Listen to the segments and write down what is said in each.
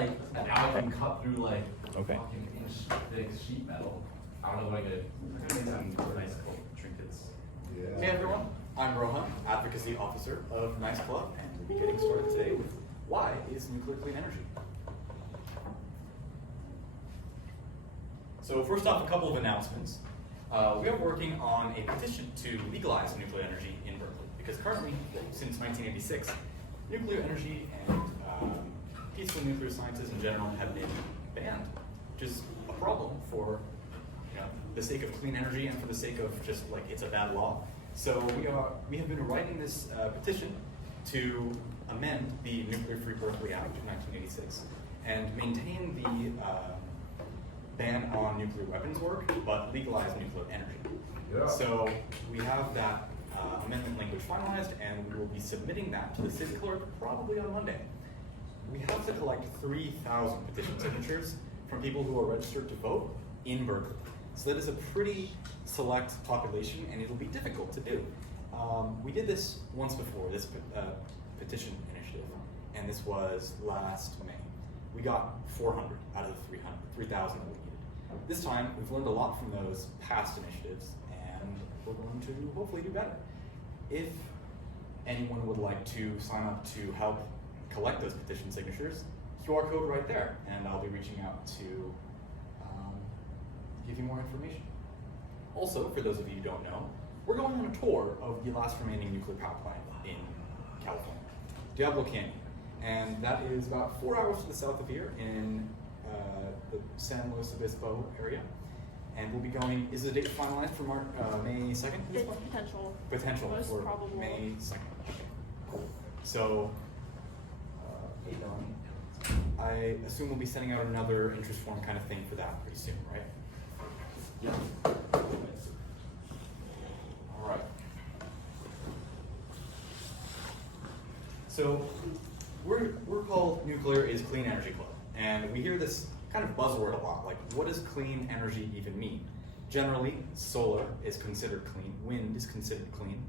like, and now I can cut through like Okay. fucking inch thick sheet metal. I don't know what I could make some nice trinkets. Hey everyone, I'm Rohan, Advocacy Officer of Nice Club, and we'll be getting started today with why is nuclear clean energy? So first off, a couple of announcements. We are working on a petition to legalize nuclear energy in Berkeley, because currently, since 1986, nuclear energy and peaceful nuclear sciences in general have been banned, which is a problem for the sake of clean energy and for the sake of just like it's a bad law. So we have been writing this petition to amend the Nuclear Free Berkeley Act of 1986 and maintain the ban on nuclear weapons work, but legalize nuclear energy. Yeah. So we have that amendment language finalized, and we will be submitting that to the city clerk probably on Monday. We have to collect 3,000 petition signatures from people who are registered to vote in Berkeley. So that is a pretty select population, and it'll be difficult to do. We did this once before, this petition initiative, and this was last May. We got 400 out of the 3,000 that we needed. This time, we've learned a lot from those past initiatives, and we're going to hopefully do better. If anyone would like to sign up to help collect those petition signatures, QR code right there, and I'll be reaching out to give you more information. Also, for those of you who don't know, we're going on a tour of the last remaining nuclear power plant in California, Diablo Canyon. And that is about 4 hours to the south of here in the San Luis Obispo area. And we'll be going, is the date finalized for May 2nd? It's potential. Potential Most for probable. May 2nd. Okay, cool. So, I assume we'll be sending out another interest form kind of thing for that pretty soon, right? Yeah. All right. So we're called Nuclear is Clean Energy Club, and we hear this kind of buzzword a lot. Like, what does clean energy even mean? Generally, solar is considered clean, wind is considered clean.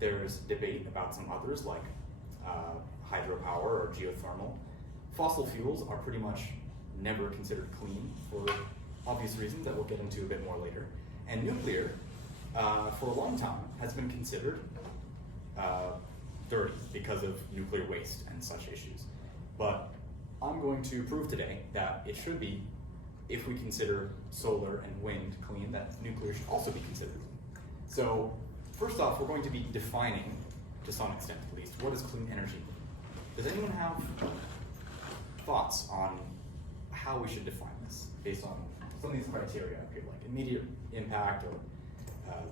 There's debate about some others like hydropower or geothermal. Fossil fuels are pretty much never considered clean for obvious reasons that we'll get into a bit more later. And nuclear, for a long time, has been considered dirty because of nuclear waste and such issues. But I'm going to prove today that it should be, if we consider solar and wind clean, that nuclear should also be considered clean. So first off, we're going to be defining, to some extent at least, what does clean energy mean? Does anyone have thoughts on how we should define this based on some of these criteria up here, like immediate impact or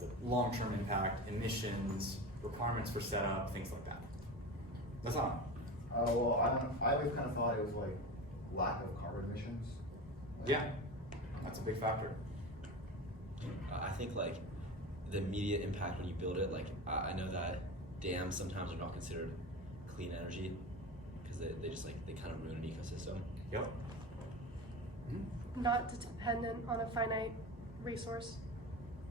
the long-term impact, emissions, requirements for setup, things like that? That's not. Well, I always kind of thought it was like lack of carbon emissions. Yeah, that's a big factor. I think like the immediate impact when you build it, like I know that dams sometimes are not considered clean energy because they just like, they kind of ruin an ecosystem. Yep. Not dependent on a finite resource.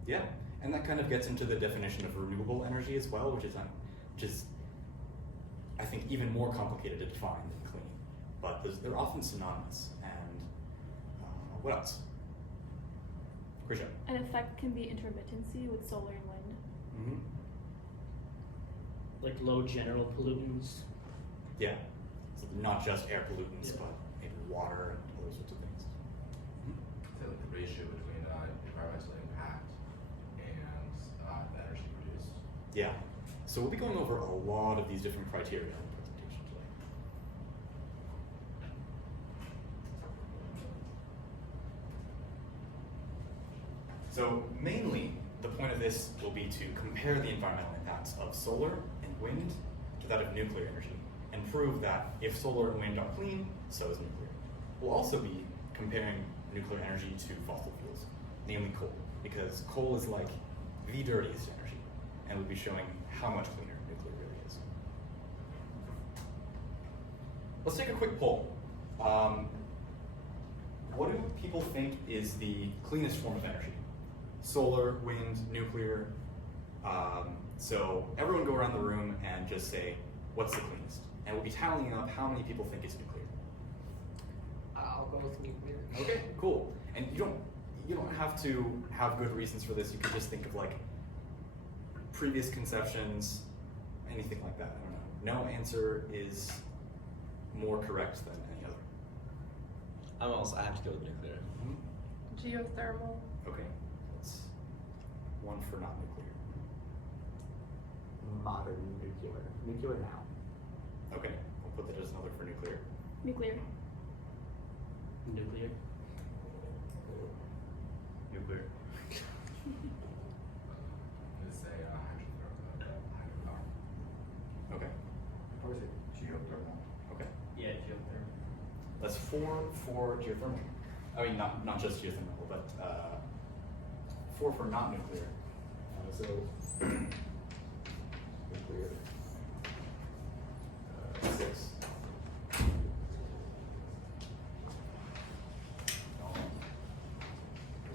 Yeah, and that kind of gets into the definition of renewable energy as well, which is I think even more complicated to define than clean, but they're often synonymous. And what else? Krisha. An effect can be intermittency with solar and wind. Mm-hmm. Like low general pollutants. Yeah, so not just air pollutants, Yeah. but maybe water and other sorts of things. So like the ratio between environmental impact and the energy produced. Yeah, so we'll be going over a lot of these different criteria in the presentation today. So mainly, the point of this will be to compare the environmental impacts of solar and wind to that of nuclear energy, and prove that if solar and wind are clean, so is nuclear. We'll also be comparing nuclear energy to fossil fuels, namely coal, because coal is like the dirtiest energy, and we'll be showing how much cleaner nuclear really is. Let's take a quick poll. What do people think is the cleanest form of energy? Solar, wind, nuclear. So everyone go around the room and just say, what's the cleanest? And we'll be tallying up how many people think it's nuclear. go with nuclear. Okay, cool. And you don't have to have good reasons for this. You could just think of like previous conceptions, anything like that. I don't know. No answer is more correct than any other. I have to go with nuclear. Geothermal. Okay, that's one for not nuclear. Modern nuclear. Nuclear now. Okay, we'll put that as another for nuclear. Nuclear. Nuclear. Nuclear. I'm gonna say hydropower. Okay, I'd probably say geothermal. okay. Yeah, geothermal. That's 4 for geothermal. I mean, not just geothermal, but 4 for not nuclear. So nuclear 6.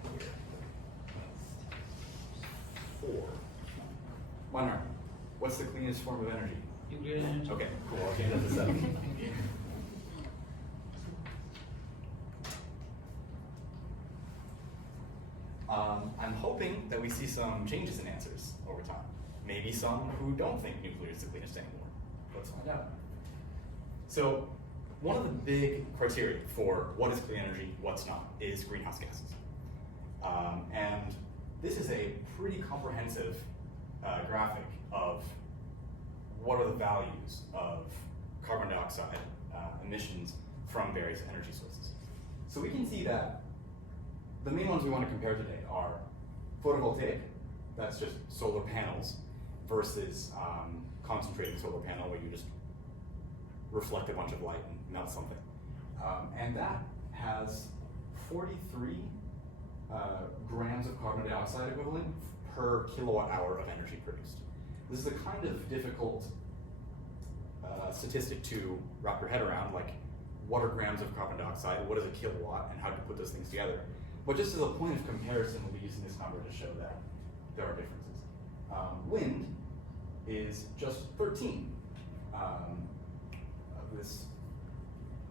Nuclear 4. Wonder, what's the cleanest form of energy? Nuclear energy. Okay, cool. I'll change that to 7. I'm hoping that we see some changes in answers over time. Maybe some who don't think nuclear is the cleanest anymore. Let's find out. So, one of the big criteria for what is clean energy, what's not, is greenhouse gases. And this is a pretty comprehensive graphic of what are the values of carbon dioxide emissions from various energy sources. So we can see that the main ones we want to compare today are photovoltaic, that's just solar panels, versus concentrated solar panel where you just reflect a bunch of light and melt something. And that has 43 grams of carbon dioxide equivalent per kilowatt hour of energy produced. This is a kind of difficult statistic to wrap your head around, like what are grams of carbon dioxide, what is a kilowatt, and how to put those things together. But just as a point of comparison, we'll be using this number to show that there are differences. Wind is just 13 of this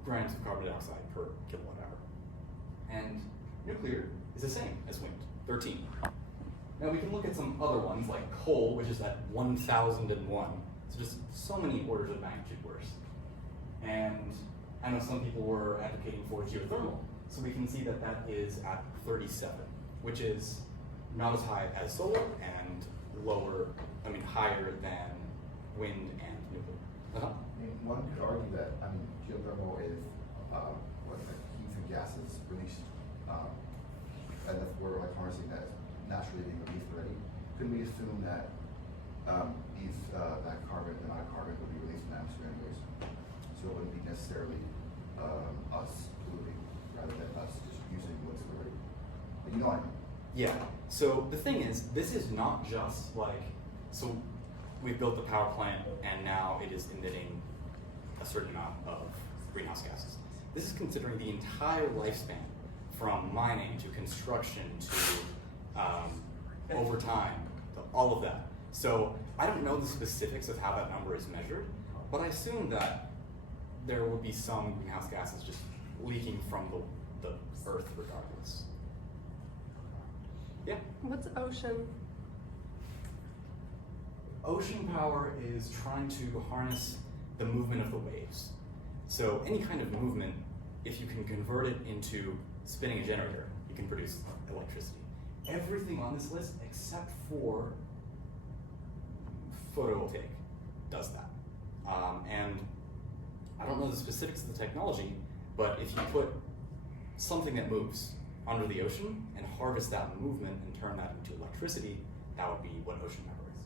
grams of carbon dioxide per kilowatt hour. And nuclear is the same as wind, 13. Now we can look at some other ones like coal, which is at 1001. So just so many orders of magnitude worse. And I know some people were advocating for geothermal. So we can see that that is at 37, which is not as high as solar and higher than wind and nuclear. I mean, one could argue that, geothermal is, heat and gases released, and that's where like harnessing that is naturally being released already. Couldn't we assume that that carbon, the amount of carbon would be released in the atmosphere anyways? So it wouldn't be necessarily us polluting, rather than us just using what's already. You know what I mean? Yeah, so the thing is, this is not just like, so we've built the power plant and now it is emitting a certain amount of greenhouse gases. This is considering the entire lifespan from mining to construction to over time, to all of that. So I don't know the specifics of how that number is measured, but I assume that there would be some greenhouse gases just leaking from the earth regardless. Yeah? What's ocean? Ocean power is trying to harness the movement of the waves. So any kind of movement, if you can convert it into spinning a generator, you can produce electricity. Everything on this list, except for photovoltaic, does that. And I don't know the specifics of the technology, but if you put something that moves under the ocean and harvest that movement and turn that into electricity, that would be what ocean power is.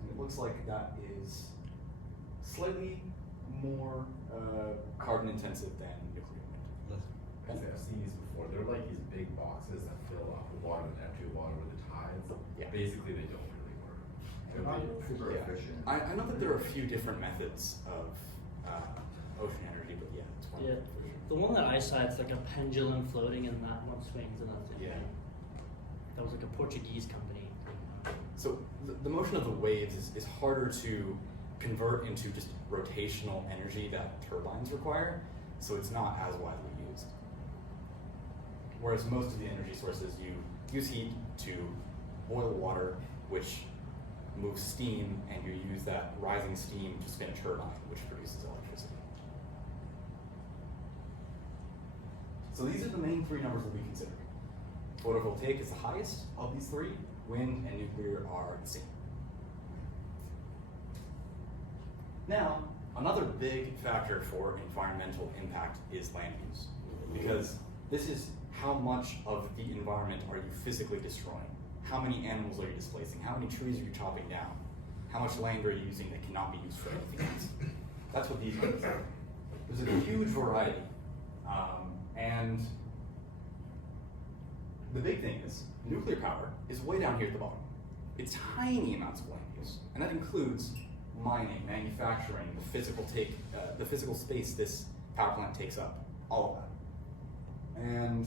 And it looks like that is slightly more carbon intensive than nuclear wind. I've seen these before. They're like these big boxes that fill up with water and empty water with the tides. Yeah. Basically, they don't really work. They're not super Yeah. efficient. I know that there are a few different methods of ocean energy, but yeah, it's one Yeah. of them for sure. The one that I saw, it's like a pendulum floating and that one swings and that's it. Yeah. That was like a Portuguese company. So the motion of the waves is harder to convert into just rotational energy that turbines require, so it's not as widely used. whereas most of the energy sources, you use heat to boil water, which moves steam, and you use that rising steam to spin a turbine, which produces electricity. So these are the main three numbers we'll be considering. Photovoltaic is the highest of these three. Wind and nuclear are the same. Now, another big factor for environmental impact is land use, because this is how much of the environment are you physically destroying? How many animals are you displacing? How many trees are you chopping down? How much land are you using that cannot be used for anything else? That's what these numbers are. There's a huge variety. And the big thing is, nuclear power is way down here at the bottom. It's tiny amounts of land use, and that includes mining, manufacturing, the physical space this power plant takes up, all of that. And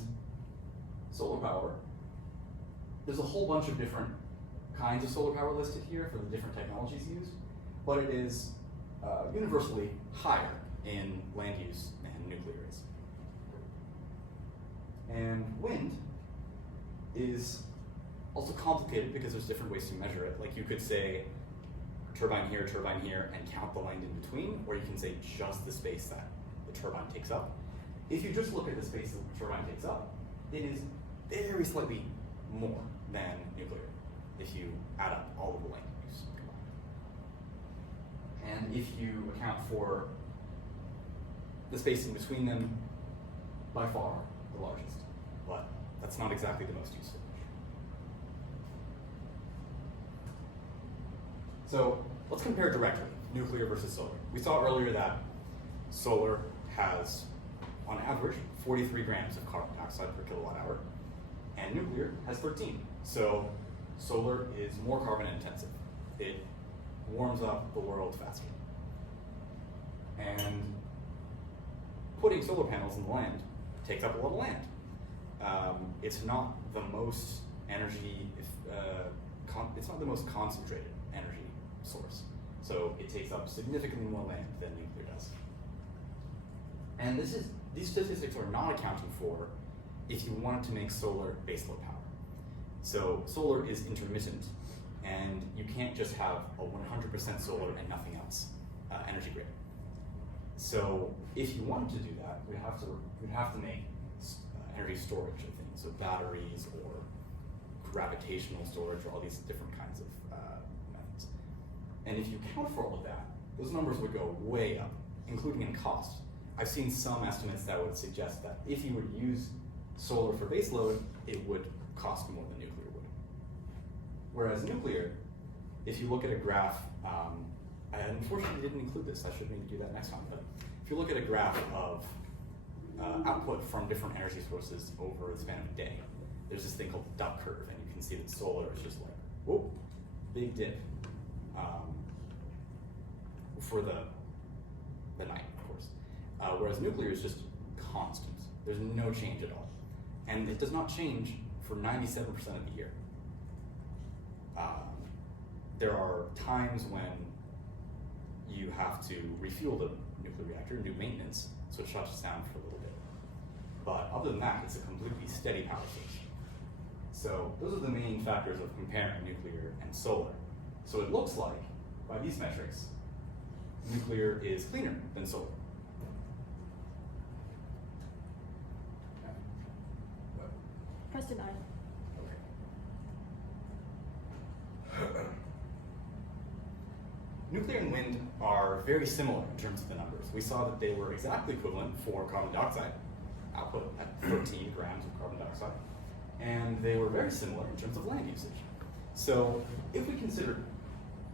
solar power, there's a whole bunch of different kinds of solar power listed here for the different technologies used, but it is universally higher in land use than nuclear is. And wind is also complicated because there's different ways to measure it. Like you could say turbine here, and count the land in between, or you can say just the space that the turbine takes up. If you just look at the space that the turbine takes up, it is very slightly more than nuclear if you add up all of the land use combined. And if you account for the space in between them, by far the largest, but that's not exactly the most useful. So let's compare directly, nuclear versus solar. We saw earlier that solar has, on average, 43 grams of carbon dioxide per kilowatt hour, and nuclear has 13. So solar is more carbon intensive. It warms up the world faster. And putting solar panels in the land takes up a lot of land. It's not the most energy, it's not the most concentrated energy source. So it takes up significantly more land than nuclear does. And these statistics are not accounting for if you wanted to make solar baseload power. So solar is intermittent, and you can't just have a 100% solar and nothing else energy grid. So if you wanted to do that, we'd have to make energy storage of things, so batteries or gravitational storage or all these different kinds of methods. And if you account for all of that, those numbers would go way up, including in cost. I've seen some estimates that would suggest that if you would use solar for baseload, it would cost more than nuclear would. Whereas nuclear, if you look at a graph, I unfortunately didn't include this, I should maybe do that next time, but if you look at a graph of output from different energy sources over the span of a day, there's this thing called the duck curve, and you can see that solar is just like, whoop, big dip for the night, of course. Whereas nuclear is just constant. There's no change at all. And it does not change for 97% of the year. There are times when you have to refuel the nuclear reactor and do maintenance, so it shuts down for a little bit. But other than that, it's a completely steady power source. So those are the main factors of comparing nuclear and solar. So it looks like, by these metrics, nuclear is cleaner than solar. Preston, I. Nuclear and wind are very similar in terms of the numbers. We saw that they were exactly equivalent for carbon dioxide output at 13 grams of carbon dioxide, and they were very similar in terms of land usage. So if we consider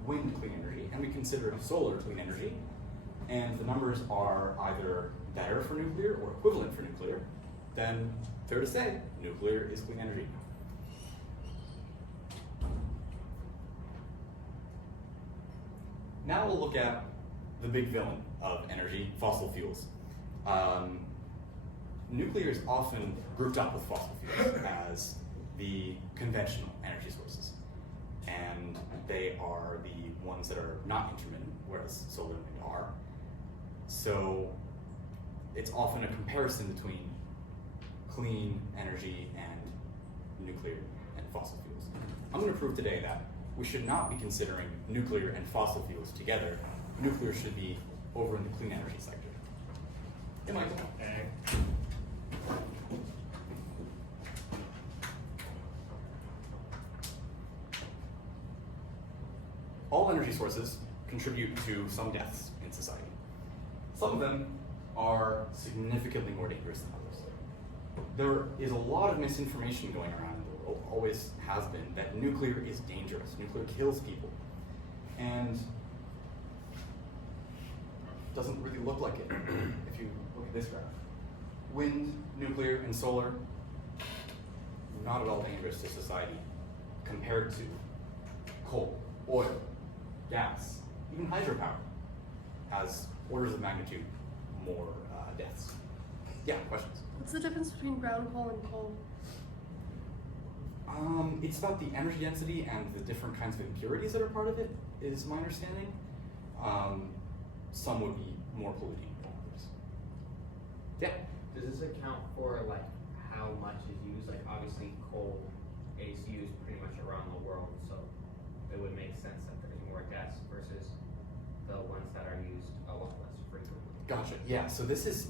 wind clean energy and we consider solar clean energy, and the numbers are either better for nuclear or equivalent for nuclear, then fair to say, nuclear is clean energy. Now we'll look at the big villain of energy, fossil fuels. Nuclear is often grouped up with fossil fuels as the conventional energy sources. And they are the ones that are not intermittent, whereas solar and wind are. So it's often a comparison between clean energy and nuclear and fossil fuels. I'm going to prove today that we should not be considering nuclear and fossil fuels together. Nuclear should be over in the clean energy sector. Hey, Michael. All energy sources contribute to some deaths in society. Some of them are significantly more dangerous than others. There is a lot of misinformation going around in the world, always has been, that nuclear is dangerous. Nuclear kills people. And doesn't really look like it if you look at this graph. Wind, nuclear, and solar, not at all dangerous to society compared to coal, oil, gas, even hydropower has orders of magnitude more deaths. Yeah, questions? What's the difference between brown coal and coal? It's about the energy density and the different kinds of impurities that are part of it, is my understanding. Some would be more polluting than others. Yeah? Does this account for like how much is used? Like obviously coal is used pretty much around the world, so it would make sense that there's more deaths versus the ones that are used a lot less frequently. Gotcha. Yeah, so this is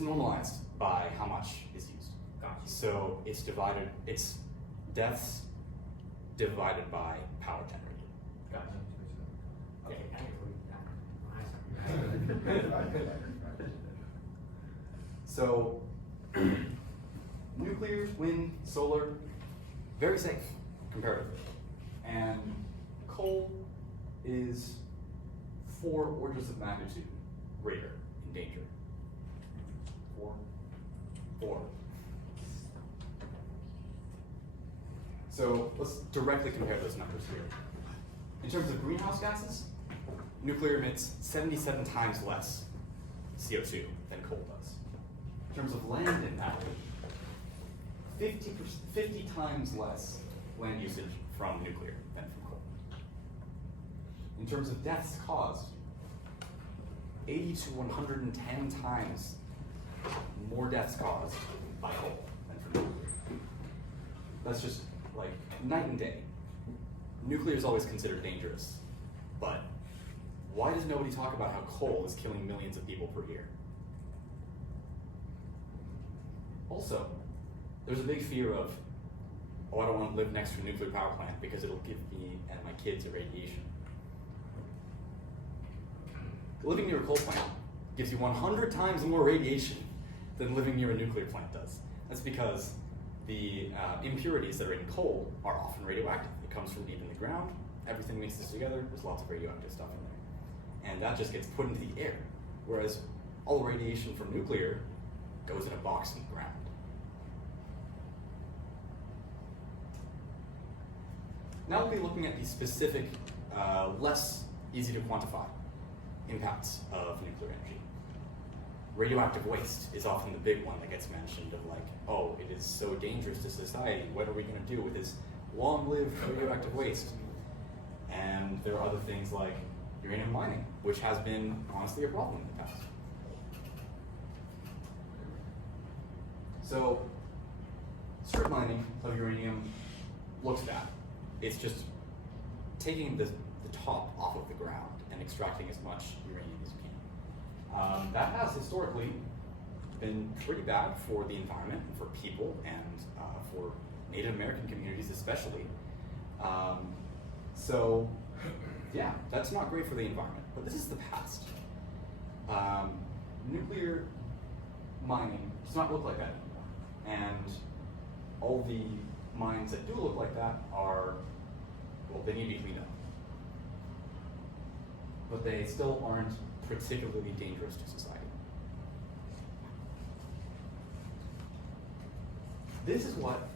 normalized by how much is used. Gotcha. So it's divided, it's deaths divided by power generated. Gotcha. Okay, I can So, nuclear, wind, solar, very safe comparatively. And coal is 4 orders of magnitude greater in danger. 4. So let's directly compare those numbers here. In terms of greenhouse gases, nuclear emits 77 times less CO2 than coal does. In terms of land impact, 50 times less land usage from nuclear than from coal. In terms of deaths caused, 80 to 110 times more deaths caused by coal than from nuclear. That's just like night and day. Nuclear is always considered dangerous, but why does nobody talk about how coal is killing millions of people per year? Also, there's a big fear of, oh, I don't want to live next to a nuclear power plant because it'll give me and my kids irradiation. Living near a coal plant gives you 100 times more radiation than living near a nuclear plant does. That's because the impurities that are in coal are often radioactive. It comes from deep in the ground, everything mixes together, there's lots of radioactive stuff in there. And that just gets put into the air, whereas all the radiation from nuclear goes in a box in the ground. Now we'll be looking at the specific, less easy to quantify impacts of nuclear energy. Radioactive waste is often the big one that gets mentioned of like, oh, it is so dangerous to society, what are we going to do with this long-lived radioactive waste? And there are other things like uranium mining, which has been honestly a problem in the past. So, strip mining of uranium looks bad. It's just taking the top off of the ground and extracting as much uranium as you can. That has historically been pretty bad for the environment, and for people, and for Native American communities especially. So, yeah, that's not great for the environment, but this is the past. Nuclear mining does not look like that anymore. And all the mines that do look like that are, well, they need to be cleaned up. But they still aren't particularly dangerous to society. This is what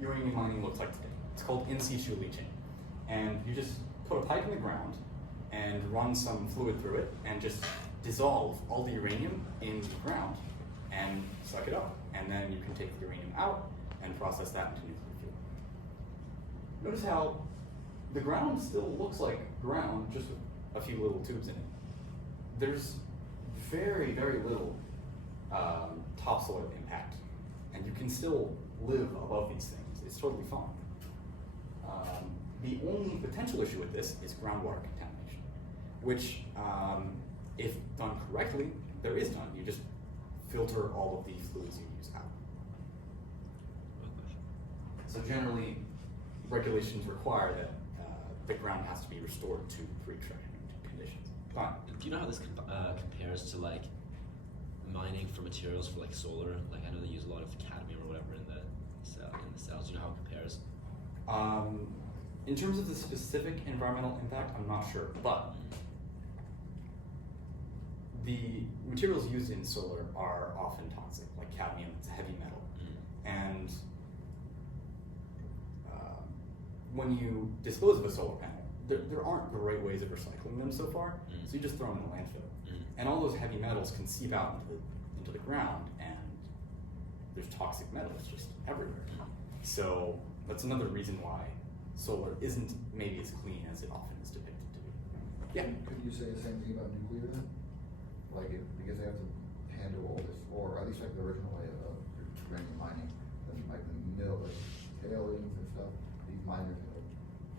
uranium mining looks like today. It's called in situ leaching. And you just put a pipe in the ground and run some fluid through it and just dissolve all the uranium in the ground and suck it up. And then you can take the uranium out and process that into nuclear fuel. Notice how the ground still looks like ground, just with a few little tubes in it. There's very, very little topsoil impact, and you can still live above these things. It's totally fine. The only potential issue with this is groundwater contamination, which, if done correctly, there is none. You just filter all of the fluids you use out. So generally, regulations require that the ground has to be restored to pre-extraction conditions. Fine. Do you know how this compares to like mining for materials for like solar? Like I know they use a lot of cadmium or whatever in the cells. Do you know how it compares? In terms of the specific environmental impact, I'm not sure, but the materials used in solar are often toxic, like cadmium. It's a heavy metal, and when you dispose of a solar panel, there aren't great ways of recycling them so far, so you just throw them in a landfill. And all those heavy metals can seep out into the ground, and there's toxic metals just everywhere. So that's another reason why solar isn't maybe as clean as it often is depicted to be. Yeah? Could you say the same thing about nuclear then? Like, because they have to handle all this, or at least like the original way of uranium mining, and like the mill, like tailings and stuff, these miners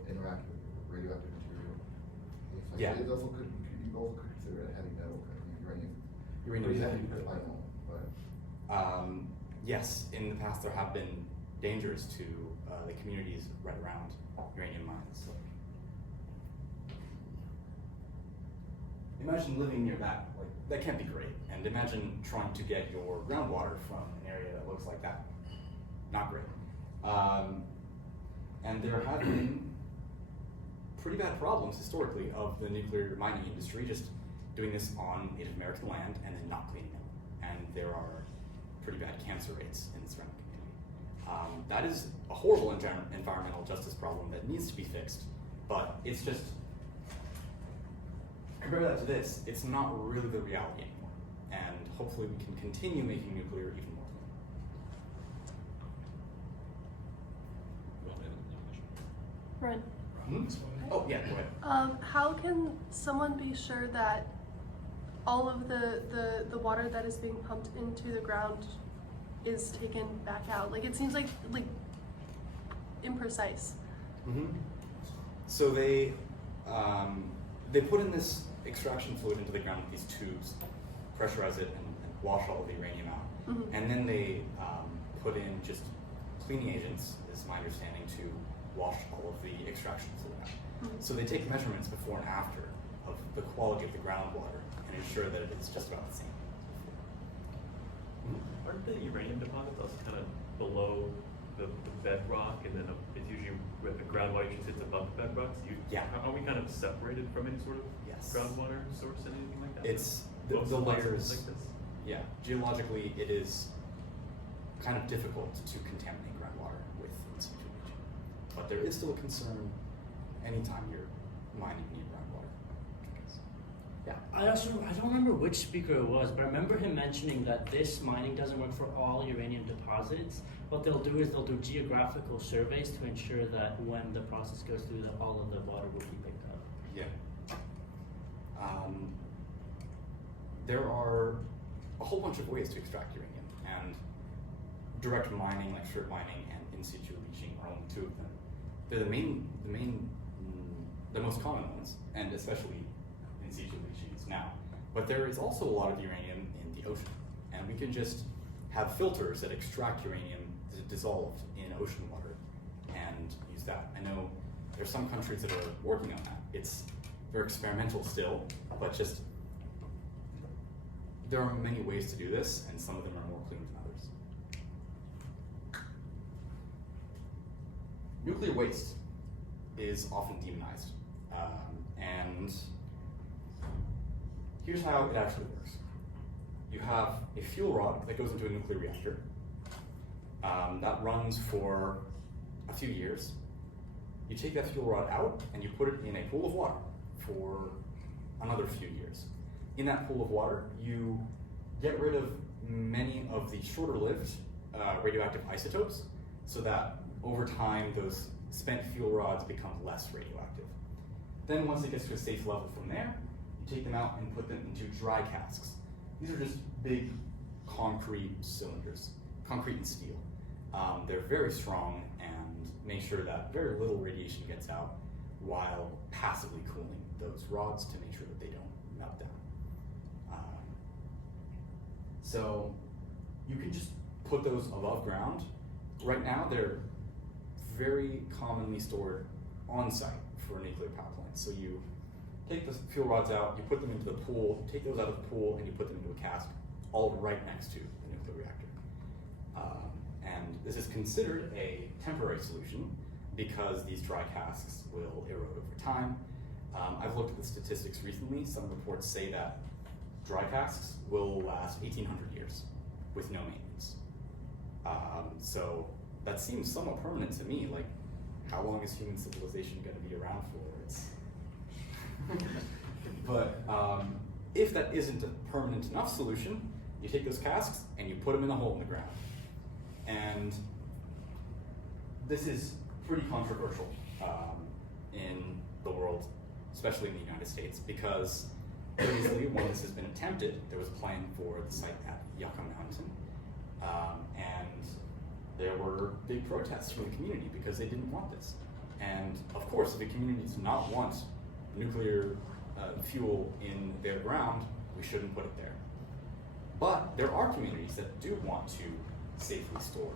interact with radioactive material. It's like, Yeah. It also could, you also could consider it a heavy metal, kind of uranium. Uranium is Pretty heavy. I know, but. Yes, in the past there have been dangers to the communities right around uranium mines. Imagine living near that. Like, that can't be great. And imagine trying to get your groundwater from an area that looks like that. Not great. And there have been pretty bad problems historically of the nuclear mining industry just doing this on Native American land and then not cleaning it. And there are pretty bad cancer rates in the surrounding community. That is a horrible environmental justice problem that needs to be fixed, but it's just, compare that to this, it's not really the reality anymore. And hopefully we can continue making nuclear even more clean. Well, Run. Oh, yeah, go ahead. How can someone be sure that all of the water that is being pumped into the ground is taken back out? Like, it seems like imprecise. So they put in this extraction fluid into the ground with these tubes, pressurize it, and wash all of the uranium out. And then they put in just cleaning agents, is my understanding, to wash all of the extraction fluid out. So they take measurements before and after of the quality of the groundwater and ensure that it is just about the same. Aren't the uranium deposits also kind of below the bedrock, and then it's usually where the groundwater usually sits above the bedrock? So Yeah. Are we kind of separated from any sort of Yes. groundwater source and anything like that? It's the Most deposits layers. like this? Yeah, geologically, it is kind of difficult to contaminate groundwater with in situ leaching. But there is still a concern anytime you're mining near groundwater. Yeah. I don't remember which speaker it was, but I remember him mentioning that this mining doesn't work for all uranium deposits. What they'll do is they'll do geographical surveys to ensure that when the process goes through, that all of the water will be picked up. Yeah. There are a whole bunch of ways to extract uranium, and direct mining, like strip mining, and in situ leaching are only two of them. They're the most common ones, and especially in situ leaching now. But there is also a lot of uranium in the ocean, and we can just have filters that extract uranium dissolved in ocean water and use that. I know there's some countries that are working on that. They're experimental still, but just there are many ways to do this, and some of them are more clean than others. Nuclear waste is often demonized, and here's how it actually works. You have a fuel rod that goes into a nuclear reactor. That runs for a few years. You take that fuel rod out and you put it in a pool of water for another few years. In that pool of water, you get rid of many of the shorter-lived radioactive isotopes so that over time those spent fuel rods become less radioactive. Then once it gets to a safe level from there, you take them out and put them into dry casks. These are just big concrete cylinders, concrete and steel. They're very strong and make sure that very little radiation gets out while passively cooling those rods to make sure that they don't melt down. So you can just put those above ground. Right now, they're very commonly stored on site for nuclear power plants. So you take the fuel rods out, you put them into the pool, take those out of the pool, and you put them into a cask, all right next to the nuclear reactor. And this is considered a temporary solution because these dry casks will erode over time. I've looked at the statistics recently. Some reports say that dry casks will last 1,800 years with no maintenance. So that seems somewhat permanent to me. Like, how long is human civilization going to be around for? It's but if that isn't a permanent enough solution, you take those casks and you put them in a hole in the ground. And this is pretty controversial in the world, especially in the United States, because previously, when this has been attempted, there was a plan for the site at Yucca Mountain, and there were big protests from the community because they didn't want this. And of course, if a community does not want nuclear fuel in their ground, we shouldn't put it there. But there are communities that do want to safely store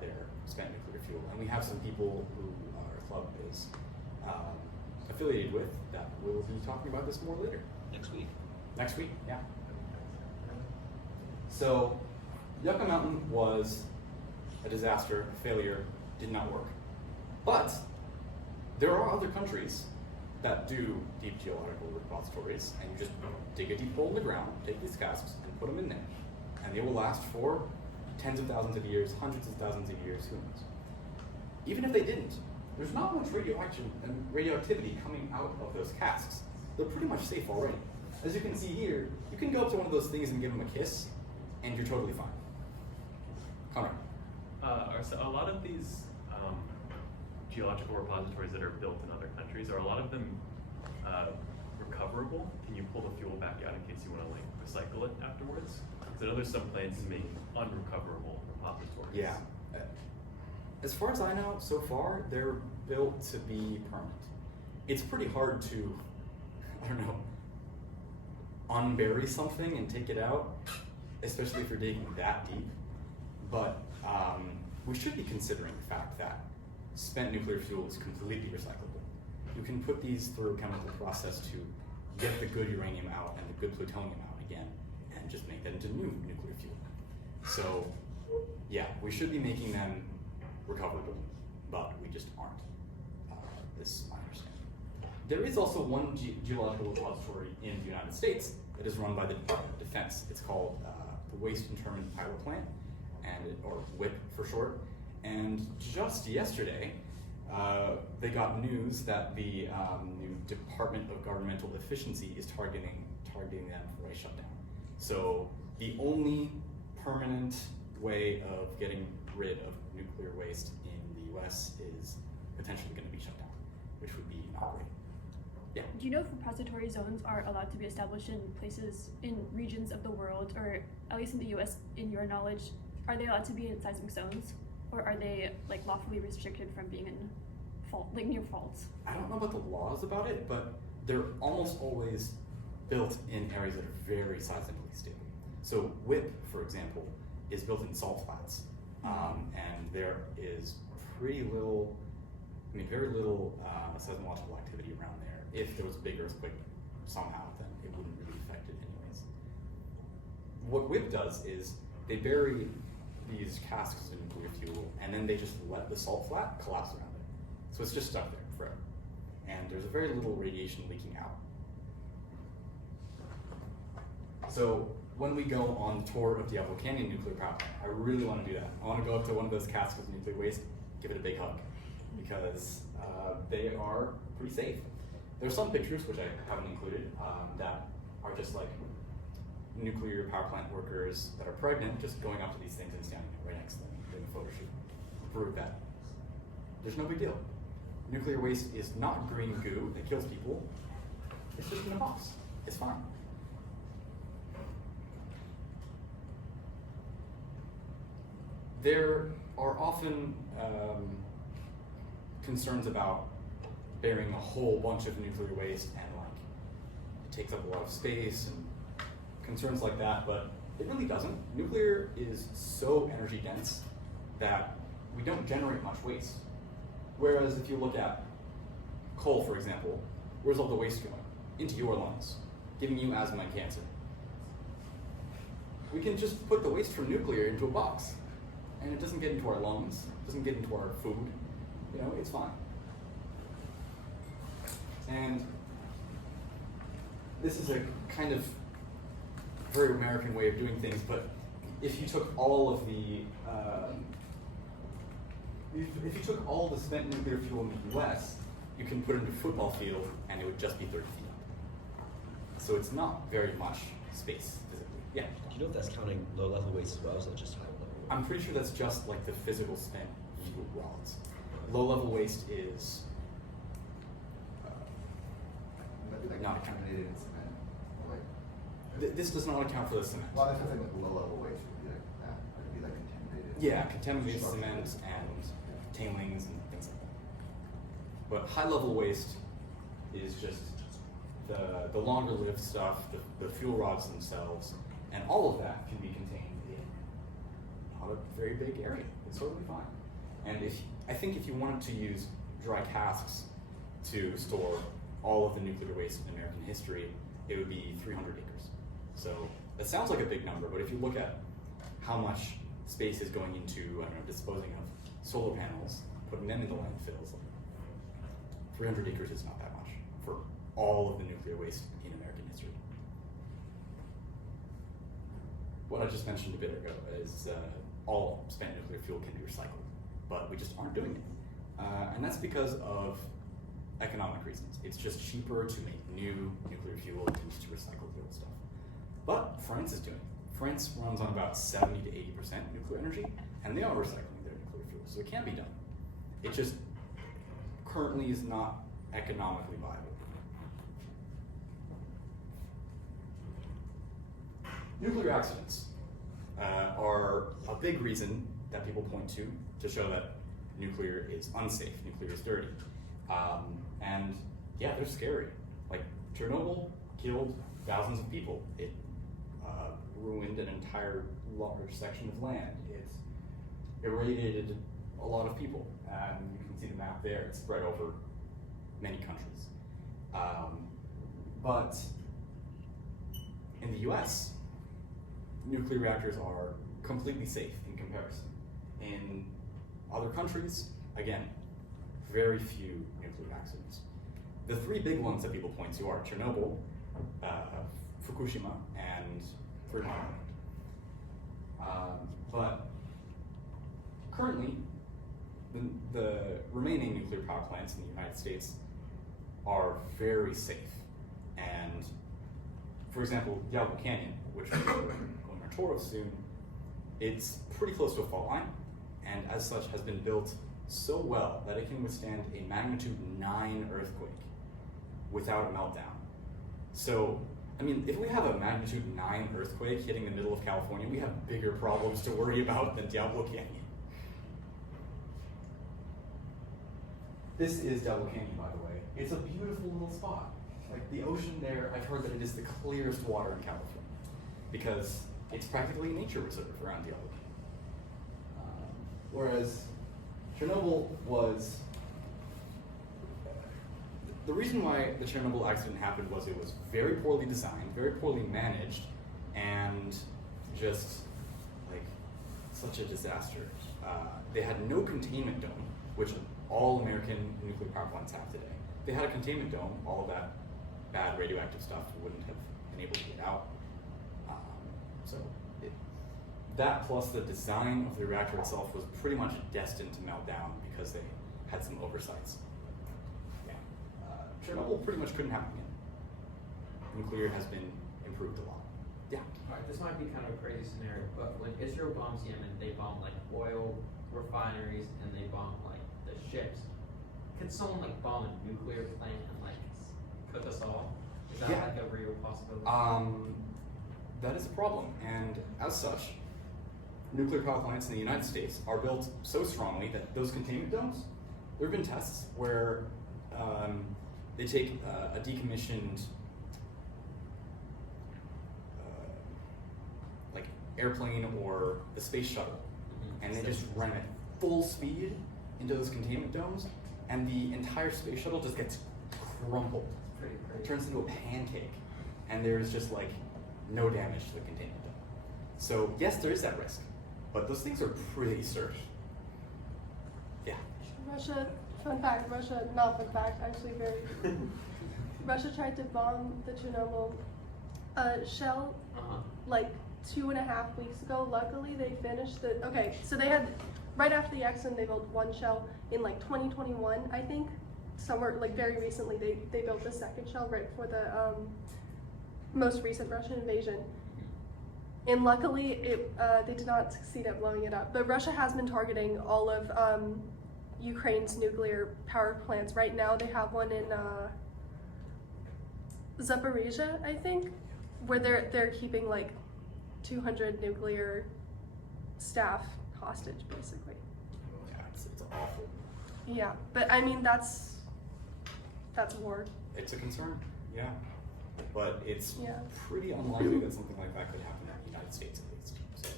their spent nuclear fuel, and we have some people who our club is affiliated with that will be talking about this more later. Next week. Next week, yeah. So, Yucca Mountain was a disaster, a failure, did not work. But there are other countries that do deep geological repositories, and you just dig a deep hole in the ground, take these casks, and put them in there. And they will last for tens of thousands of years, hundreds of thousands of years, who knows. Even if they didn't, there's not much radioactivity coming out of those casks. They're pretty much safe already. As you can see here, you can go up to one of those things and give them a kiss, and you're totally fine. Connor. So a lot of these geological repositories that are built in other countries, are a lot of them recoverable? Can you pull the fuel back out in case you want to like recycle it afterwards? Because I know there's some plants that make unrecoverable repositories. Yeah. As far as I know, so far, they're built to be permanent. It's pretty hard to, I don't know, unbury something and take it out, especially if you're digging that deep. But we should be considering the fact that spent nuclear fuel is completely recyclable. You can put these through a chemical process to get the good uranium out and the good plutonium out again, and just make that into new nuclear fuel. So, yeah, we should be making them recoverable, but we just aren't. This is my understanding. There is also one geological repository in the United States that is run by the Department of Defense. It's called the Waste Interment Pilot Plant, or WIP for short. And just yesterday, they got news that the new Department of Governmental Efficiency is targeting them for a shutdown. So the only permanent way of getting rid of nuclear waste in the US is potentially going to be shut down, which would be not great. Yeah. Do you know if repository zones are allowed to be established in places, in regions of the world, or at least in the US, in your knowledge, are they allowed to be in seismic zones? Or are they like lawfully restricted from being in fault, like near faults? I don't know about the laws about it, but they're almost always built in areas that are very seismically stable. So WIP, for example, is built in salt flats, and there is very little seismological activity around there. If there was a big earthquake somehow, then it wouldn't really affect it anyways. What WIP does is they bury these casks of nuclear fuel, and then they just let the salt flat collapse around it. So it's just stuck there forever. And there's very little radiation leaking out. So when we go on the tour of Diablo Canyon nuclear power plant, I really want to do that. I want to go up to one of those casks of nuclear waste, give it a big hug, because they are pretty safe. There's some pictures, which I haven't included, that are just like nuclear power plant workers that are pregnant just going up to these things and standing right next to them doing a photo shoot to prove that there's no big deal. Nuclear waste is not green goo that kills people. It's just in a box. It's fine. there are often concerns about burying a whole bunch of nuclear waste and like it takes up a lot of space and concerns like that, but it really doesn't. Nuclear is so energy dense that we don't generate much waste. Whereas if you look at coal, for example, where's all the waste going? Into your lungs, giving you asthma and cancer. We can just put the waste from nuclear into a box, and it doesn't get into our lungs, doesn't get into our food. You know, it's fine. And this is a kind of very American way of doing things, but if you took all of the if you took all the spent nuclear fuel in the U.S., you can put it into a football field, and it would just be 30 feet up. So it's not very much space physically. Yeah. Do you know if that's counting low-level waste as well, or is that just high-level? I'm pretty sure that's just like the physical spent fuel rods. Low-level waste is Might be like not contaminated in cement, or like. this does not account for the cement. Well, that's something like low level waste would be like that. It'd be like contaminated. Yeah, contaminated structure. cement and tailings and things like that. But high-level waste is just the longer-lived stuff, the fuel rods themselves, and all of that can be contained in not a very big area. It's totally fine. And I think if you wanted to use dry casks to store all of the nuclear waste in American history, it would be 300 acres. So that sounds like a big number, but if you look at how much space is going into, I don't know, disposing of solar panels, putting them in the landfills, 300 acres is not that much for all of the nuclear waste in American history. What I just mentioned a bit ago is all spent nuclear fuel can be recycled, but we just aren't doing it. And that's because of economic reasons. It's just cheaper to make new nuclear fuel than to recycle the old stuff. But France is doing it. France runs on about 70 to 80% nuclear energy, and they are recycling their nuclear fuel, so it can be done. It just currently is not economically viable. Nuclear accidents are a big reason that people point to show that nuclear is unsafe, nuclear is dirty. And yeah, they're scary. Like Chernobyl killed thousands of people. It ruined an entire large section of land. It irradiated a lot of people. And you can see the map there. It's spread over many countries. But in the US, nuclear reactors are completely safe in comparison. In other countries, again, very few nuclear accidents. The three big ones that people point to are Chernobyl, Fukushima, and Fukushima. But currently, the remaining nuclear power plants in the United States are very safe. And for example, Diablo Canyon, which we're going on a tour of soon, it's pretty close to a fault line, and as such has been built so well that it can withstand a magnitude 9 earthquake without a meltdown. So, I mean, if we have a magnitude 9 earthquake hitting the middle of California, we have bigger problems to worry about than Diablo Canyon. This is Diablo Canyon, by the way. It's a beautiful little spot. Like the ocean there, I've heard that it is the clearest water in California because it's practically a nature reserve around Diablo Canyon. Whereas Chernobyl was, the reason why the Chernobyl accident happened was it was very poorly designed, very poorly managed, and just like such a disaster. They had no containment dome, which all American nuclear power plants have today. If they had a containment dome, all of that bad radioactive stuff wouldn't have been able to get out. That plus the design of the reactor itself was pretty much destined to melt down because they had some oversights. Yeah. Chernobyl pretty much couldn't happen again. Nuclear has been improved a lot. Yeah. Alright, this might be kind of a crazy scenario, but when Israel bombs Yemen, they bomb like oil refineries and they bomb like the ships. Could someone like bomb a nuclear plant and like cook us all? Is that like a real possibility? That is a problem, and as such, nuclear power plants in the United States are built so strongly that those containment domes, there have been tests where they take a decommissioned like airplane or the space shuttle, and they just run at full speed into those containment domes, and the entire space shuttle just gets crumpled. It turns into a pancake, and there's just like no damage to the containment dome. So yes, there is that risk, but those things are pretty certain. Yeah. Russia, not fun fact, actually very. Russia tried to bomb the Chernobyl shell like 2.5 weeks ago. Luckily, they finished the. Okay, so they had right after the accident, they built one shell in like 2021, I think. Somewhere like very recently, they built the second shell right before the most recent Russian invasion. And luckily, they did not succeed at blowing it up. But Russia has been targeting all of Ukraine's nuclear power plants. Right now, they have one in Zaporizhia, I think, where they're keeping like 200 nuclear staff hostage, basically. Yeah, it's awful. Yeah, but I mean that's war. It's a concern, yeah. But it's Yeah. pretty unlikely that something like that could happen in the United States at least. So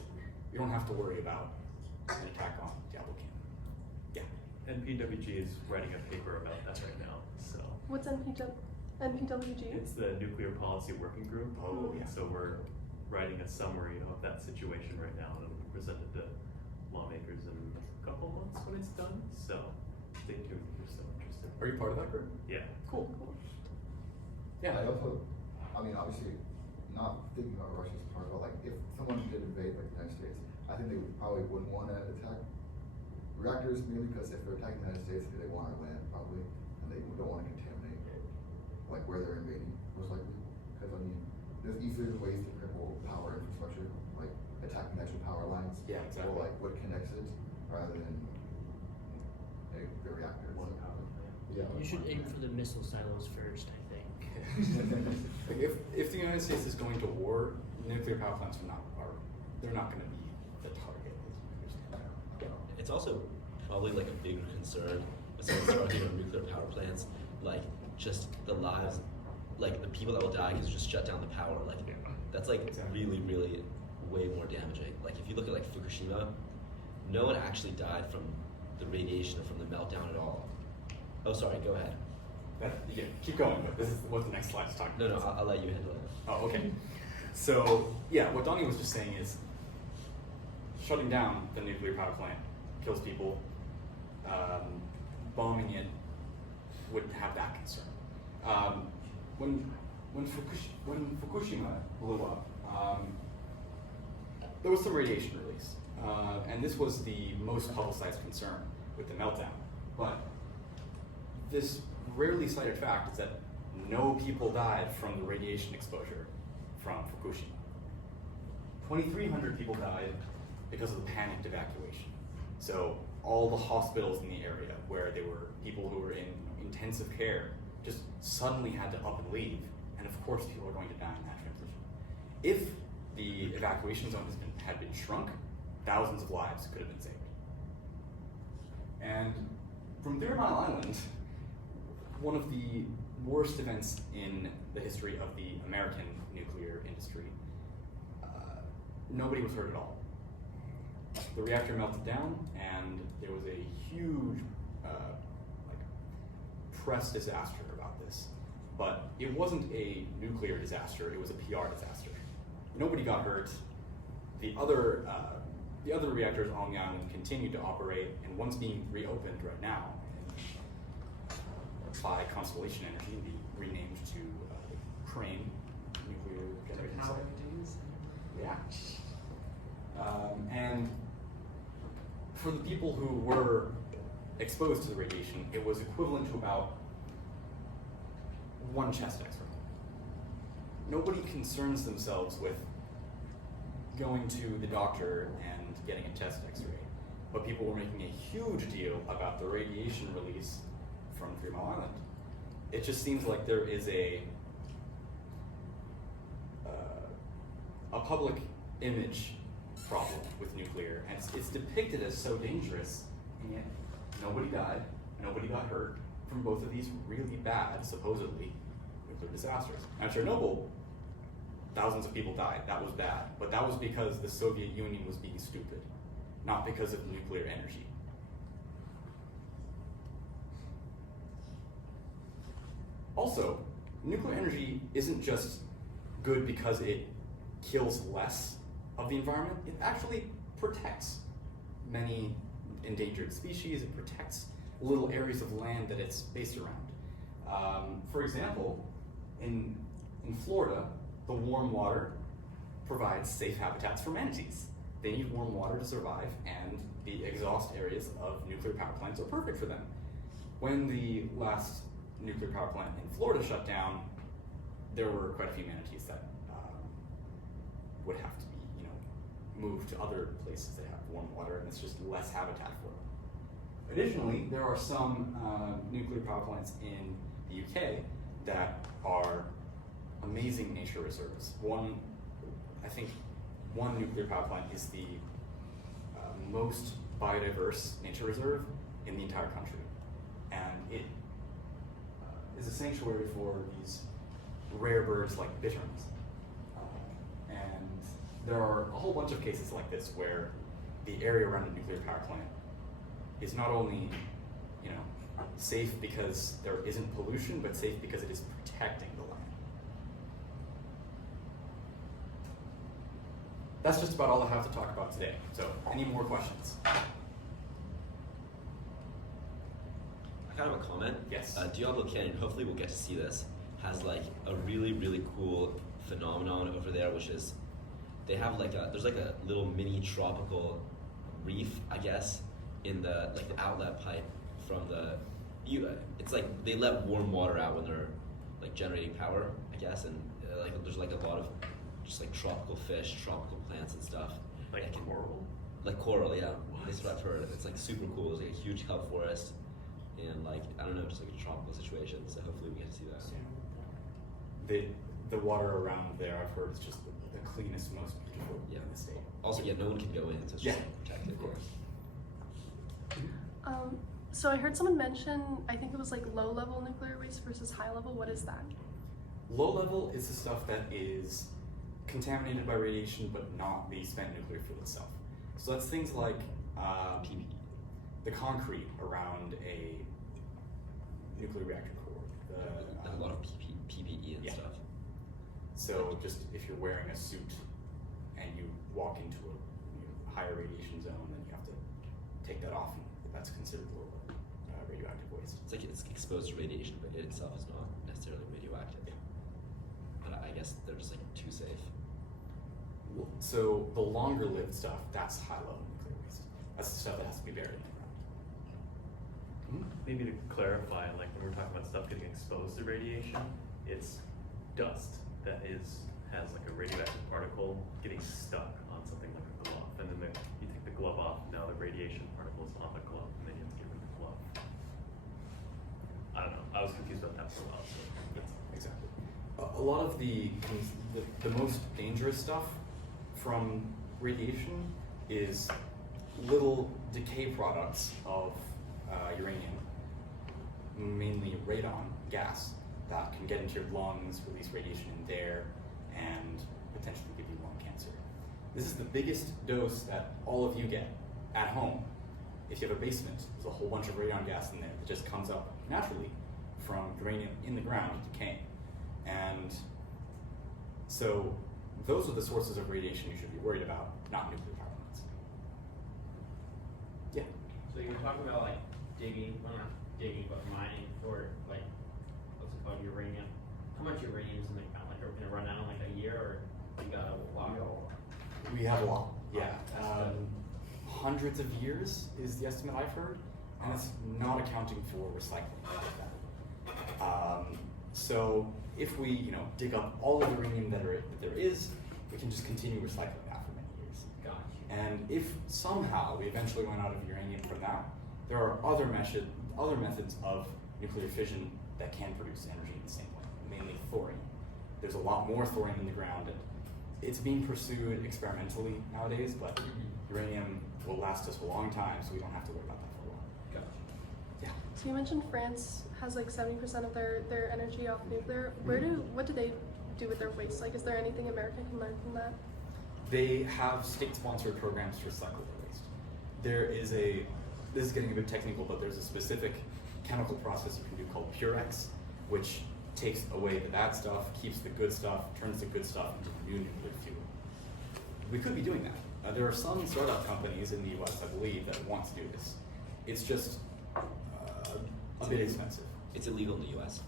you don't have to worry about an attack on Diablo Canyon. Yeah. NPWG is writing a paper about that right now. So What's NPWG? it's the Nuclear Policy Working Group. Oh, yeah. So we're writing a summary of that situation right now, and it'll be presented to lawmakers in a couple months when it's done. So stay tuned if you're still interested. Are you part of that group? Yeah. Cool. I also, I mean, obviously, not thinking about Russia's part, but like if someone did invade like the United States, I think they probably wouldn't want to attack reactors merely because if they're attacking the United States, they want our land probably, and they don't want to contaminate like where they're invading, most likely. Because I mean, there's easier ways to cripple power infrastructure, like attacking the actual power lines, Yeah, exactly. or like what connects it, rather than the reactor. One power plant. Yeah. You should aim for the missile silos first, I think. Like if the United States is going to war, nuclear power plants they're not going to be the target. It's also probably like a bigger concern besides targeting on nuclear power plants, like just the lives, like the people that will die because just shut down the power. Like that's like Exactly. really, really way more damaging. Like if you look at like Fukushima, no one actually died from the radiation or from the meltdown at all. Oh, sorry. Go ahead. Yeah, keep going, but this is what the next slide's talking No, about. I'll let you handle it. Oh, okay. So, yeah, what Donnie was just saying is shutting down the nuclear power plant kills people. Bombing it would have that concern. When Fukushima blew up, there was some radiation release. And this was the most publicized concern with the meltdown. But this rarely cited fact is that no people died from the radiation exposure from Fukushima. 2,300 people died because of the panicked evacuation. So all the hospitals in the area where there were people who were in intensive care just suddenly had to up and leave. And of course people are going to die in that transition. If the evacuation zone had been shrunk, thousands of lives could have been saved. And from 3 Mile Island, one of the worst events in the history of the American nuclear industry, nobody was hurt at all. The reactor melted down, and there was a huge press disaster about this. But it wasn't a nuclear disaster, it was a PR disaster. Nobody got hurt. The other reactors on the island continued to operate, and one's being reopened right now by Constellation Energy and be renamed to Crane Nuclear Generating Site. Yeah. And for the people who were exposed to the radiation, it was equivalent to about 1 chest X-ray. Nobody concerns themselves with going to the doctor and getting a chest X-ray, but people were making a huge deal about the radiation release from 3 Mile Island. It just seems like there is a public image problem with nuclear, and it's depicted as so dangerous, and yet nobody died, nobody got hurt from both of these really bad, supposedly, nuclear disasters. Now, Chernobyl, thousands of people died. That was bad, but that was because the Soviet Union was being stupid, not because of nuclear energy. Also, nuclear energy isn't just good because it kills less of the environment, it actually protects many endangered species, it protects little areas of land that it's based around. For example, in Florida, the warm water provides safe habitats for manatees. They need warm water to survive, and the exhaust areas of nuclear power plants are perfect for them. When the last nuclear power plant in Florida shut down, there were quite a few manatees that would have to be, moved to other places that have warm water, and it's just less habitat for them. Additionally, there are some nuclear power plants in the UK that are amazing nature reserves. I think one nuclear power plant is the most biodiverse nature reserve in the entire country, and it is a sanctuary for these rare birds like bitterns. And there are a whole bunch of cases like this where the area around a nuclear power plant is not only, safe because there isn't pollution, but safe because it is protecting the land. That's just about all I have to talk about today. So, any more questions? I kind of have a comment. Yes. Diablo Canyon, hopefully we'll get to see this, has like a really, really cool phenomenon over there, which is they have there's like a little mini tropical reef, I guess, in the outlet pipe from it's like they let warm water out when they're like generating power, I guess, and there's like a lot of just like tropical fish, tropical plants and stuff. Like coral? Like coral, yeah. What? That's what I've heard. It's like super cool. It's like a huge kelp forest, and I don't know, just like a tropical situation. So hopefully we get to see that. The water around there, I've heard, is just the cleanest, most beautiful in the state. Also, yeah, no one can go in, so it's just like protected. Of course. So I heard someone mention, I think it was like low-level nuclear waste versus high-level. What is that? Low level is the stuff that is contaminated by radiation, but not the spent nuclear fuel itself. So that's things like the concrete around a nuclear reactor core. Like a lot of PPE and stuff. So just if you're wearing a suit and you walk into a higher radiation zone, then you have to take that off, and that's considered low radioactive waste. It's like it's exposed to radiation, but it itself is not necessarily radioactive. But I guess they're just like too safe. So the longer lived stuff, that's high-level nuclear waste. That's the stuff that has to be buried in the ground. Maybe to clarify, like when we're talking about stuff getting exposed to radiation, it's dust that has like a radioactive particle getting stuck on something like a glove, and then you take the glove off. Now the radiation particle is on the glove, and then you have to get rid of the glove. I don't know. I was confused about that for a while. So Yes, exactly. A lot of the most dangerous stuff from radiation is little decay products of uranium, mainly radon gas, that can get into your lungs, release radiation in there, and potentially give you lung cancer. This is the biggest dose that all of you get at home. If you have a basement, there's a whole bunch of radon gas in there that just comes up naturally from uranium in the ground decaying. And so those are the sources of radiation you should be worried about, not nuclear power plants. Yeah. So you were talking about like digging, well not digging, but mining for like, what's it called, uranium. How much uranium is in the ground? Like, are we gonna run out in like a year, or you got a lot? We have a lot, yeah. That's good. Hundreds of years is the estimate I've heard, and it's not accounting for recycling. So if we, dig up all of the uranium that there is, we can just continue recycling that for many years. Gotcha. And if somehow we eventually run out of uranium from that, there are other methods of nuclear fission that can produce energy in the same way, mainly thorium. There's a lot more thorium in the ground, and it's being pursued experimentally nowadays, but uranium will last us a long time, so we don't have to worry about that for a while. Gotcha. Yeah. So you mentioned France has like 70% of their energy off nuclear. What do they do with their waste? Like, is there anything America can learn from that? They have state-sponsored programs to recycle their waste. There is this is getting a bit technical, but there's a specific chemical process you can do called Purex, which takes away the bad stuff, keeps the good stuff, turns the good stuff into new nuclear fuel. We could be doing that. There are some startup companies in the US, I believe, that want to do this. It's just a bit expensive. It's illegal in the US.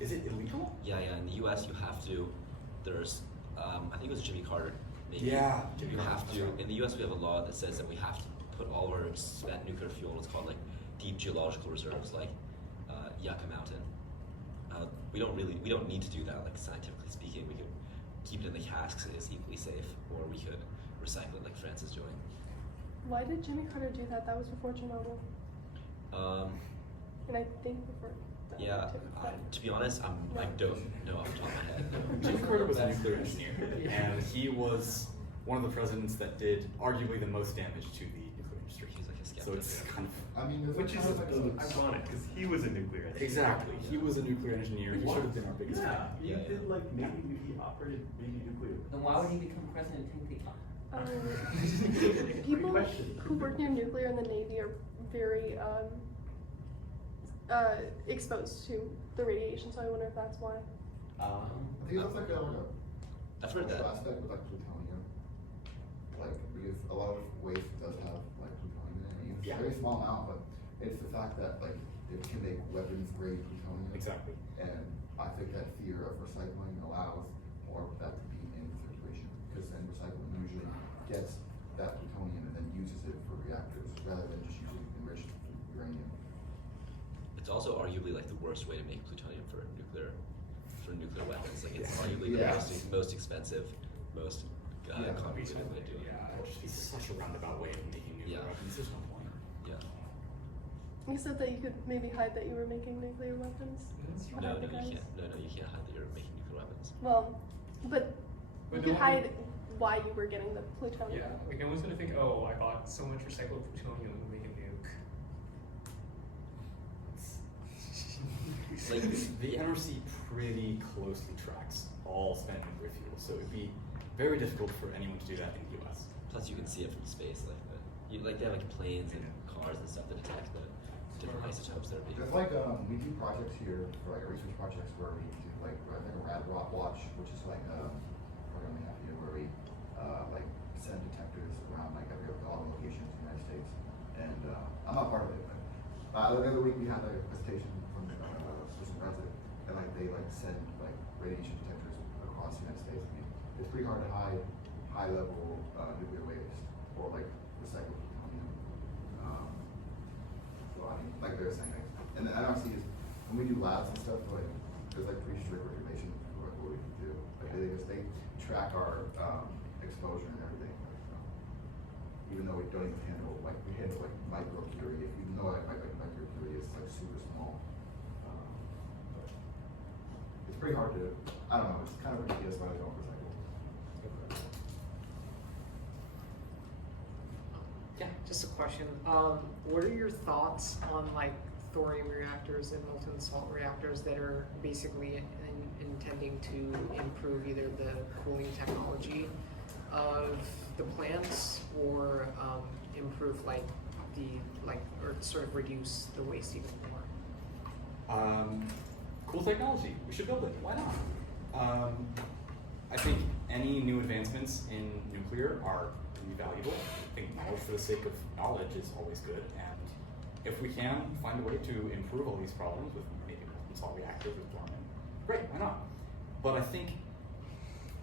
Is it illegal? Yeah, in the US you have to, there's, I think it was Jimmy Carter, maybe. Yeah, Jimmy You Carter, have that's to, right. in the US we have a law that says that we have to put all of our spent nuclear fuel, it's called like deep geological reserves, like Yucca Mountain. We don't need to do that, like scientifically speaking. We could keep it in the casks, and it's equally safe, or we could recycle it like France is doing. Why did Jimmy Carter do that? That was before Chernobyl. And I think before that Yeah, too, but- to be honest, I don't know off the top of my head. No. Jimmy Carter was a nuclear engineer, and he was one of the presidents that did arguably the most damage to the nuclear industry. He's like a skeptic. So it's kind of I mean, there's Which is kind of like some- ironic, because he was a nuclear engineer. exactly. He was a nuclear engineer. He should have been our biggest fan. He Yeah, did yeah. like maybe he operated maybe nuclear. Then why would he become president technically? People Great question. who work near nuclear in the Navy are very exposed to the radiation, so I wonder if that's why. I think that's like a I've heard social that. aspect with like plutonium. Like, because a lot of waste does have like plutonium in it. It's Yeah. a very small amount, but it's the fact that like it can make weapons grade plutonium. Exactly. And I think that fear of recycling allows more of that to be in circulation, because then recycling usually gets that plutonium and then uses it for reactors rather than just using enriched uranium. It's also arguably like the worst way to make plutonium for nuclear weapons. Like it's arguably Yeah. the most expensive, most Yeah. complicated way to do it. It'd just be such a roundabout way of making nuclear Yeah. weapons. There's no point. Yeah. You said that you could maybe hide that you were making nuclear weapons. No, behind you the guns. can't. No, you can't hide that you're making nuclear weapons. Well, but you But could no one- hide why you were getting the plutonium. Yeah, like no one's gonna think, oh, I bought so much recycled plutonium to make a nuke. Like The NRC pretty closely tracks all spent nuclear fuel, so it'd be very difficult for anyone to do that in the US. plus you can see it from space, like they have like planes and cars and stuff that detect the different isotopes that are being. There's like, we do projects here for like research projects where we do like, I think a Rad Rock Watch, which is like a program we have here where we, like send detectors around like all the locations in the United States. And, I'm not part of it, but, the other week we had like a presentation from, some resident, and like they like send like radiation detectors across the United States. I mean, it's pretty hard to hide high level, nuclear waste or like recycled plutonium. So I mean, like they were saying, like, and the NRC is, when we do labs and stuff, like, there's like pretty strict regulations for like, what we can do. Like they track our, exposure and everything. Like, even though we don't even handle, like, we handle like microcurie, even though like microcurie is like super small. But it's pretty hard to, I don't know, it's kind of ridiculous why they don't recycle. Yeah, just a question. What are your thoughts on like thorium reactors and molten salt reactors that are basically intending to improve either the cooling technology of the plants or improve or sort of reduce the waste even more? Cool technology. We should build it. Why not? I think any new advancements in nuclear are really valuable. I think knowledge for the sake of knowledge is always good, and if we can find a way to improve all these problems with maybe molten salt reactors with thorium, great, why not? But I think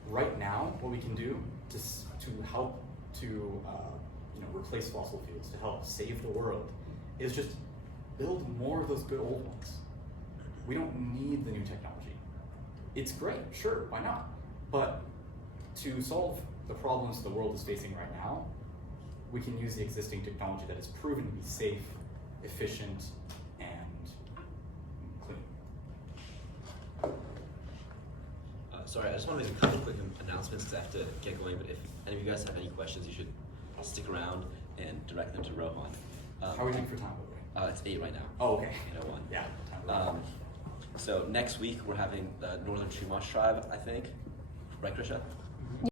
right now what we can do to help to replace fossil fuels, to help save the world, is just build more of those good old ones. We don't need the new technology. It's great, sure, why not? But to solve the problems the world is facing right now, we can use the existing technology that is proven to be safe, efficient, and clean. sorry, I just want to make a couple quick announcements because I have to get going. But if any of you guys have any questions, you should stick around and direct them to Rohan. How are we doing for time, by the way? It's 8 right now. Oh, okay. 8:01. Yeah. Time. So next week we're having the Northern Chumash tribe, I think. Right, Krisha?